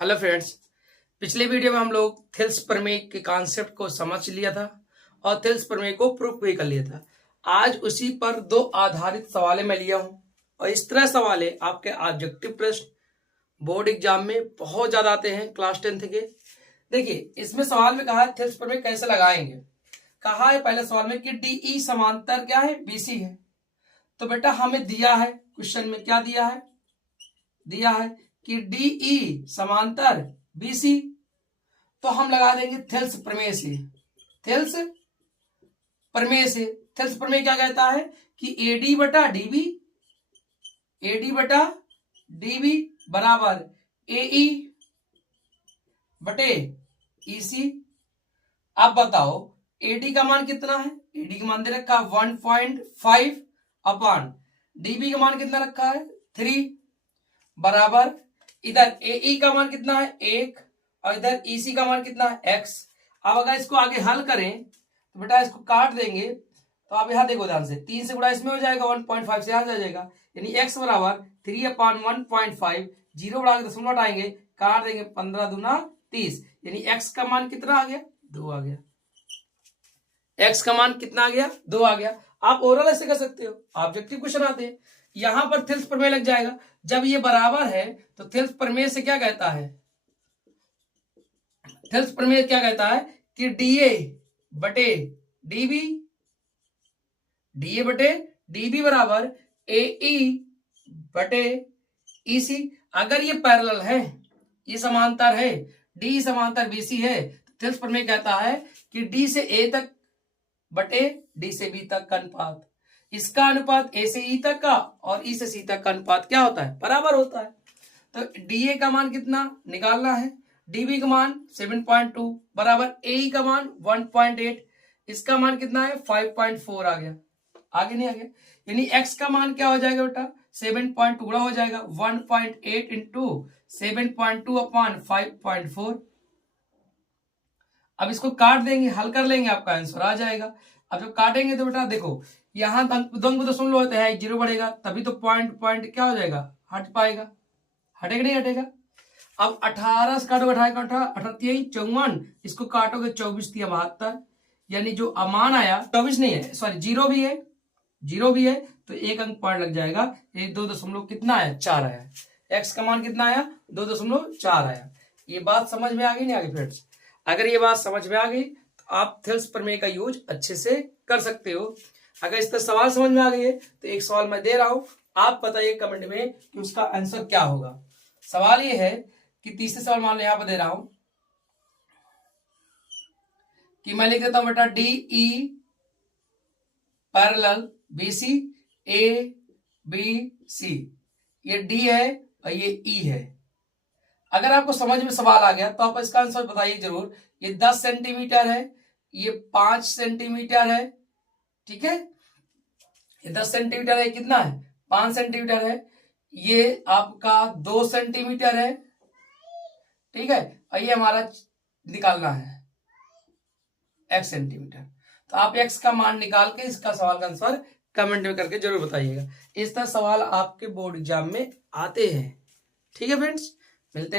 Hello friends, पिछले video में हम लोग थेल्स प्रमेय के कॉन्सेप्ट को समझ लिया था और थेल्स प्रमेय को प्रूफ भी कर लिया था। आज उसी पर दो आधारित सवालें मैं लिया हूं और इस तरह सवालें आपके ऑब्जेक्टिव प्रश्न बोर्ड एग्जाम में बहुत ज्यादा आते हैं क्लास 10th के। देखिए, इसमें सवाल में कहा है थेल्स प्रमेय कैसे लगाएंगे। कहा है पहले सवाल में कि डीई समांतर क्या है, बीसी है। तो बेटा हमें दिया है क्वेश्चन में, क्या दिया है, दिया है कि डीई समांतर बीसी। तो हम लगा देंगे थेल्स प्रमेय से। थेल्स प्रमेय से थेल्स प्रमेय क्या कहता है कि एडी बटा डीबी, एडी बटा डीबी बराबर एई बटे ईसी। अब बताओ एडी का मान कितना है, एडी का मान दे रखा 1.5 अपॉन डीबी का मान कितना रखा है 3 बराबर इधर एई का मान कितना है 1 और इधर ईसी का मान कितना है x। अब अगर इसको आगे हल करें तो बेटा इसको काट देंगे तो आप यहां देखो ध्यान से, 3 से गुणा इसमें हो जाएगा 1.5 से यहां आ जाएगा, यानी x बराबर 3 अपॉन 1.5, 0 बढ़ा के दशमलव हटाएंगे, काट देंगे 15 दूना 30, यानी x का मान कितना आ गया 2 आ गया। x का मान कितना आ गया 2 आ गया। आप ओरल ऐसे कर सकते हो, ऑब्जेक्टिव क्वेश्चन आते हैं, यहां पर थेल्स प्रमेय लग जाएगा। जब ये बराबर है तो थेल्स प्रमेय से क्या कहता है, थेल्स प्रमेय क्या कहता है कि डीए बटे डीबी, डीए बटे डीबी बराबर एई बटे ईसी। अगर ये पैरेलल है, ये समांतर है, डी समांतर बीसी है, तो थेल्स प्रमेय कहता है कि डी से ए तक बटे डी से बी तक का अनुपात, इसका अनुपात ए से ई तक का और ई से सी तक का अनुपात क्या होता है, बराबर होता है। तो डीए का मान कितना निकालना है, डीबी का मान 7.2 बराबर एई का मान 1.8, इसका मान कितना है 5.4 आ गया, आगे नहीं आ गया, यानी x का मान क्या हो जाएगा बेटा 7.2 गुणा हो जाएगा 1.8 इंटू 7.2 अपॉन 5.4। अब इसको काट देंगे, हल कर लेंगे, आपका आंसर आ जाएगा। अब जब काटेंगे तो बेटा देखो यहां दंग दशमलव होते हैं, 0 बढ़ेगा तभी तो पॉइंट क्या हो जाएगा, हट पाएगा, हटेगा नहीं हटेगा। अब 18 से काटोगे 18 54, इसको काटोगे 24 72, यानी जो अमान आया 24 नहीं है, सॉरी 0 भी है, 0 भी है तो एक अंक पॉइंट लग जाएगा। ये 2 दशमलव कितना आया 4 आया, एक्स का मान कितना आया 2.4 आया। ये बात समझ में आ गई नहीं आगे फ्रेंड्स? अगर ये बात समझ में आ गई तो आप थेल्स प्रमेय का यूज अच्छे से कर सकते हो। अगर इस तरह सवाल समझ में आ गई है तो एक सवाल मैं दे रहा हूं, आप बताइए कमेंट में कि उसका आंसर क्या होगा। सवाल ये है कि तीसरे सवाल मान लो यहां पर दे रहा हूं कि मैं लिख देता हूं बेटा D E parallel BC A B C, ये डी है और ये ई है। अगर आपको समझ में सवाल आ गया तो आप इसका आंसर बताइए जरूर। ये 10 सेंटीमीटर है, ये 5 सेंटीमीटर है, ठीक है, ये 10 सेंटीमीटर है, कितना है 5 सेंटीमीटर है, ये आपका 2 सेंटीमीटर है, ठीक है, और ये हमारा निकालना है x सेंटीमीटर। तो आप x का मान निकाल के इसका सवाल का आंसर कमेंट में करके जरूर बताइएगा। इस तरह सवाल आपके बोर्ड एग्जाम में आते हैं। ठीक है फ्रेंड्स, मिलते हैं।